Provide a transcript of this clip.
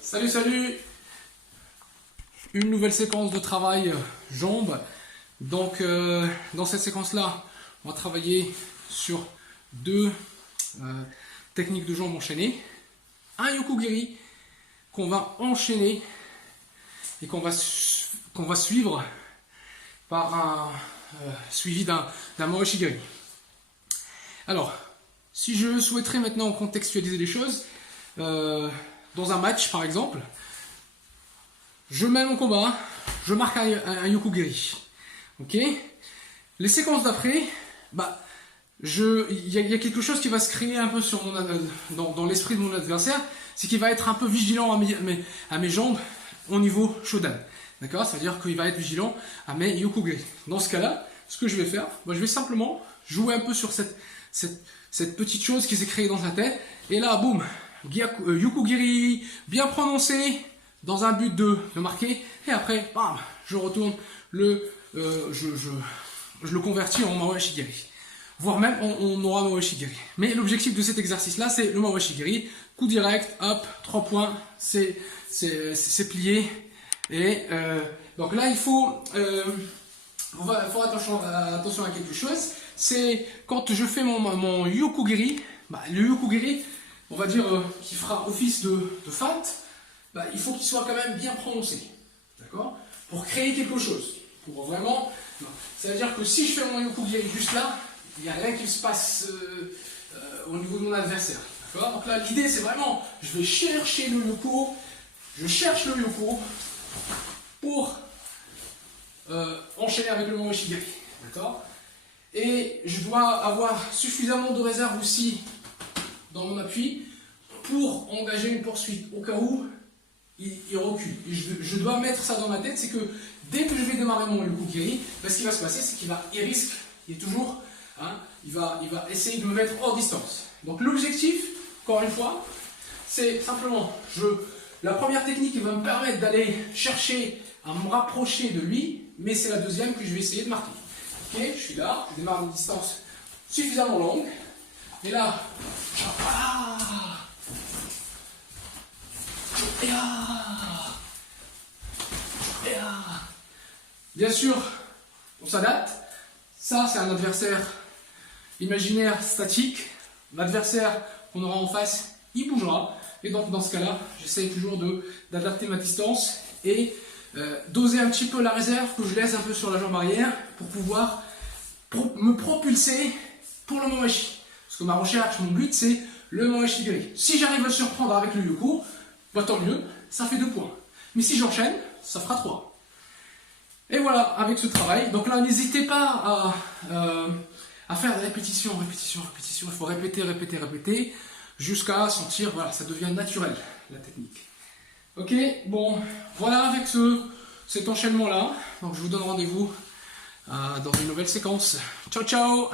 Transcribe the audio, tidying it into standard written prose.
Salut, salut! Une nouvelle séquence de travail jambes. Donc, dans cette séquence-là, on va travailler sur deux techniques de jambes enchaînées. Un yokogiri qu'on va enchaîner et qu'on va suivre par un suivi d'un mawashi-giri. Alors, si je souhaiterais maintenant contextualiser les choses, dans un match par exemple, je mène mon combat, je marque un yokogiri. Ok. Les séquences d'après, il y a quelque chose qui va se créer un peu sur dans l'esprit de mon adversaire, c'est qu'il va être un peu vigilant à mes jambes au niveau shodan. D'accord. Ça veut dire qu'il va être vigilant à mes yokogiri. Dans ce cas-là, ce que je vais faire, je vais simplement jouer un peu sur cette petite chose qui s'est créée dans sa tête. Et là, boum, yokogiri bien prononcé dans un but de marquer. Et après, bam, je retourne je le convertis en mawashi-giri. Voire même on aura mawashi-giri. Mais l'objectif de cet exercice-là, c'est le mawashi-giri. Coup direct, hop, 3 points, c'est plié. Et donc là, il faut faire attention à quelque chose. C'est quand je fais mon yokogiri, le yokogiri, on va dire qui fera office de feinte, il faut qu'il soit quand même bien prononcé. D'accord? Pour créer quelque chose. Pour vraiment. Ça veut dire que si je fais mon yokogiri juste là, il n'y a rien qui se passe au niveau de mon adversaire. D'accord? Donc là, l'idée c'est vraiment, je vais chercher le yoko, je cherche le yoko pour enchaîner avec le mawashi-giri. D'accord? Et je dois avoir suffisamment de réserve aussi dans mon appui pour engager une poursuite au cas où il recule. Et je dois mettre ça dans ma tête, c'est que dès que je vais démarrer mon yokogiri, ce qui va se passer, c'est qu'il risque, il est toujours, il va essayer de me mettre hors distance. Donc l'objectif, encore une fois, c'est simplement, la première technique qui va me permettre d'aller chercher à me rapprocher de lui, mais c'est la deuxième que je vais essayer de marquer. Ok, je suis là, je démarre une distance suffisamment longue, et là, bien sûr, on s'adapte. Ça, c'est un adversaire imaginaire statique. L'adversaire qu'on aura en face, il bougera. Et donc, dans ce cas-là, j'essaye toujours d'adapter ma distance et doser un petit peu la réserve que je laisse un peu sur la jambe arrière pour pouvoir me propulser pour le mawashi. Parce que ma recherche, mon but, c'est le mawashi-giri. Si j'arrive à le surprendre avec le yoko, tant mieux, ça fait 2 points. Mais si j'enchaîne, ça fera 3. Et voilà, avec ce travail. Donc là, n'hésitez pas à faire des répétitions. Il faut répéter, jusqu'à sentir, voilà, ça devient naturel, la technique. Ok, bon, voilà avec cet enchaînement-là. Donc je vous donne rendez-vous dans une nouvelle séquence. Ciao, ciao!